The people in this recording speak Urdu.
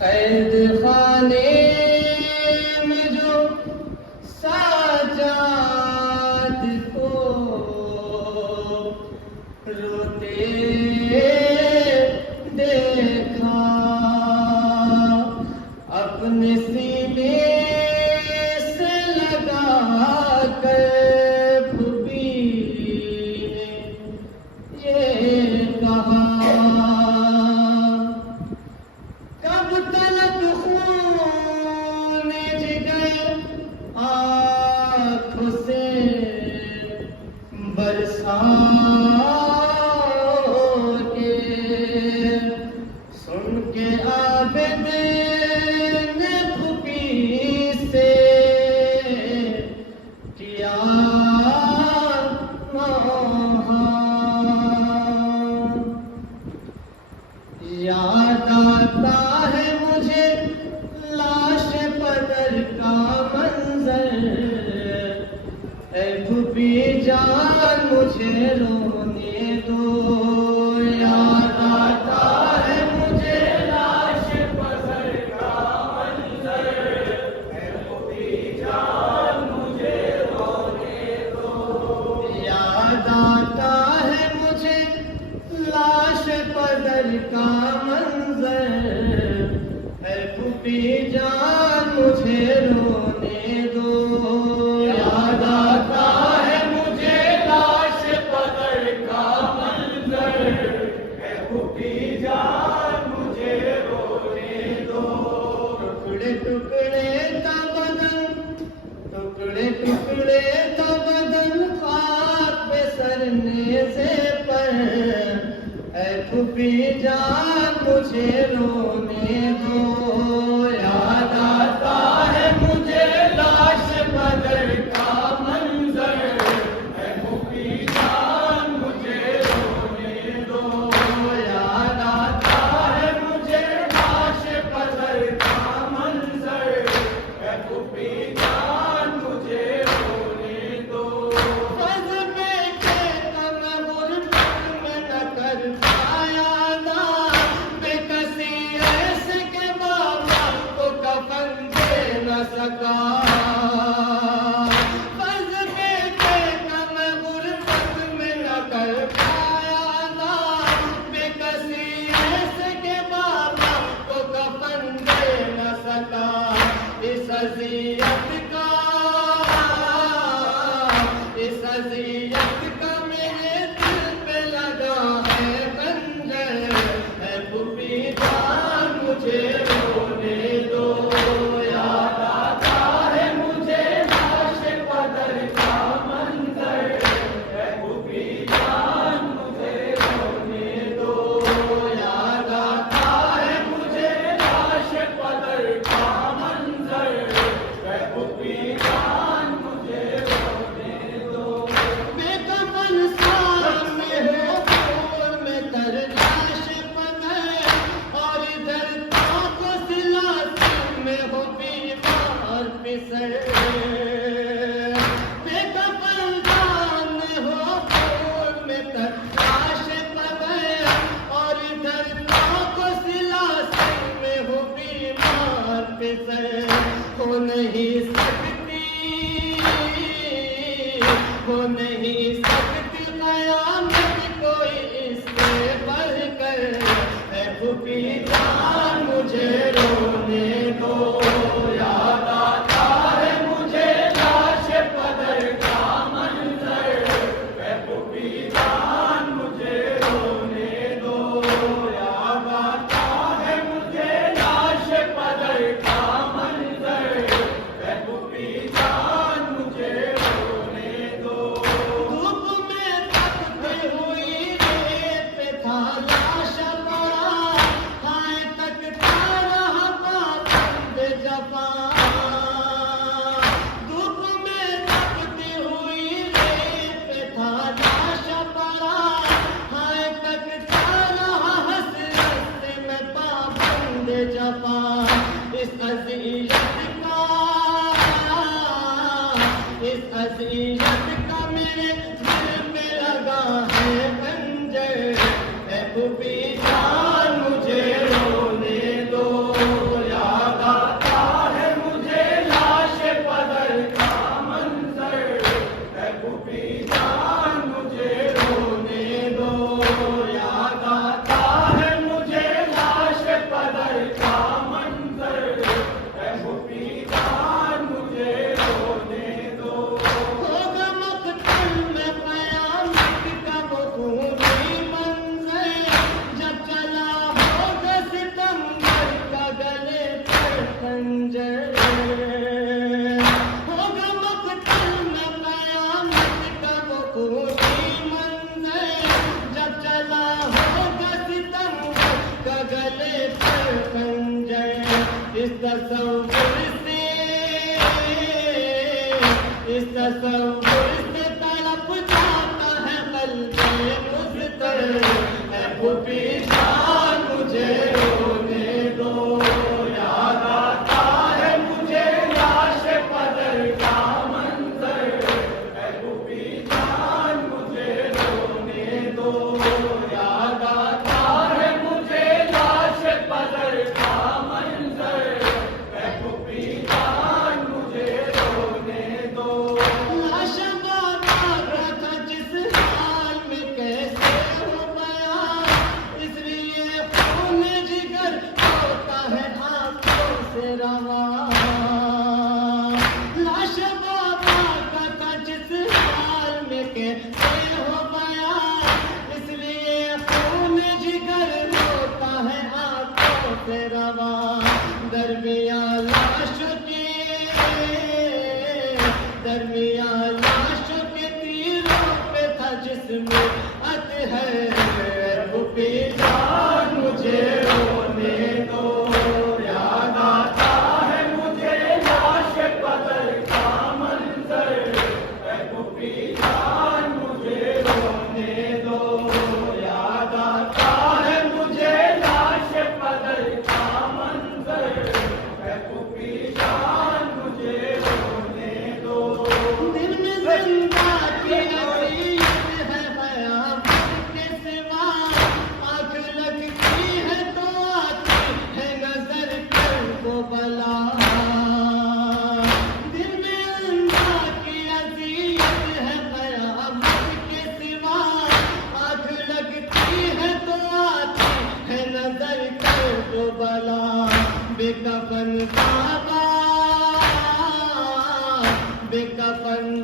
قید خانے میں جو سجاد کو روتے دیکھا، اپنے سینے سے لگا کر پھوپھی نے یہ کہا، کب تلک خون جگر آنکھوں سے برساؤگے، سن کے عابد نے پھوپھی سے کیا مہا، یاد آتا ہے مجھے لاش پدر کا منظر، اے پھوپھی جان مجھے رونے دو، یاد آتا ہے مجھے لاش پدر کا منظر، اے پھوپھی جان مجھے رونے دو، یاد آتا ہے مجھے لاش پدر کا منظر، اے پھوپھی جان مجھے رونے دو، یاد آتا ہے مجھے لاش پدر کا منظر، اے پھوپھی جان مجھے رونے دو، ٹکڑے ٹکڑے کا بدن، ٹکڑے ٹکڑے کا بدن خاک پہ سرنے سے پر، اے پھوپھی جان مجھے رونے دو، یاد آتا ہے مجھے لاش پدر کا منظر، اے پھوپھی جان مجھے رونے دو، یاد آتا ہے مجھے لاش پدر کا منظر، اے پھوپھی جان مجھے رونے دو، فضبے کے کم غربت میں نہ کر پایا نا، بے کسی ایسے کے بابا کو کفن دے نہ سکا، فضبے کے کم غربت میں نہ کر پایا نا، بے کسی ایسے کے بابا کو کفن دے نہ سکا، اس اذیت کا، اس اذیت کا میرے دل پہ لگا ہے خنجر، اے پھوپھی جان مجھے رونے دو، یاد آتا ہے مجھے لاش پدر کا منظر، اے پھوپھی جان مجھے رونے دو، یاد آتا ہے مجھے لاش پدر کا منظر، اے پھوپھی جان مجھے رونے دو، بے کفن سامنے ہو خون میں تر لاش پدر، اور ادھر تاپ سلاسل میں ہو بیمار پسر، بے کفن سامنے ہو خون میں تر لاش پدر، اور ادھر تاپ سلاسل میں ہو بیمار پسر، ہو نہیں سکتی، ہو نہیں سکتی قیامت کوئی اس سے بڑھ کر، اے پھوپھی جان مجھے رونے دو، یاد آتا ہے مجھے لاش پدر کا منظر، اے پھوپھی جان مجھے رونے دو، یاد آتا ہے مجھے لاش پدر کا منظر، اے پھوپھی جان مجھے رونے دو، دھوپ میں تپتی ہوئی ریت پہ تھا لاش پڑا، ہائے تکتا رہا پابند جفا، دھوپ میں تپتی ہوئی ریت پہ تھا لاش پڑا، ہائے تکتا رہا حسرت میں پابند جفا، اس اذیت کا، اس اذیت کا میرے دل پہ لگا ہے خنجر، اے پھوپھی جان مجھے رونے دو، ہوگا مقتل میں قیامت کا وہ خونی منظر، جب چلا ہوگا ستمگر کا گلے پر خنجر، اس تصور سے تڑپ جاتا ہے قلب مضطر، اے پھوپھی جان مجھے رونے دو، یاد آتا ہے مجھے لاش قدر کا منظر، اے پھوپھی جان مجھے رونے دو، یاد آتا ہے مجھے لاش قدر کا منظر، اے پھوپھی جان مجھے رونے دو۔ لاش بابا کا تھا جس حال میں کیسے ہو بیان، اس لیے خون جگر ہوتا ہے آنکھوں سے رواں۔ لاش بابا کا تھا جس حال میں کیسے ہو بیان، اس لیے خون جگر ہوتا ہے آنکھوں سے رواں۔ درمیان لاشوں کے تیروں پہ تھا جسم اطہر، پھوپھی جان مجھے رونے دو، یاد آتا ہے مجھے لاش قدر کا منظر، اے پھوپھی جان مجھے رونے دو، یاد آتا ہے مجھے لاش قدر کا منظر، اے پھوپھی جان مجھے رونے دو۔ دل میں زندہ کی عزیز ہے قیامت کے سوا، آنکھ لگتی ہے تو آتی ہے نظر کر وہ بلا۔ دل میں زندہ کی عزیز ہے قیامت کے سوا، آنکھ لگتی ہے تو آتی ہے نظر کر وہ بلا۔ بے کفن بابا، بے کفن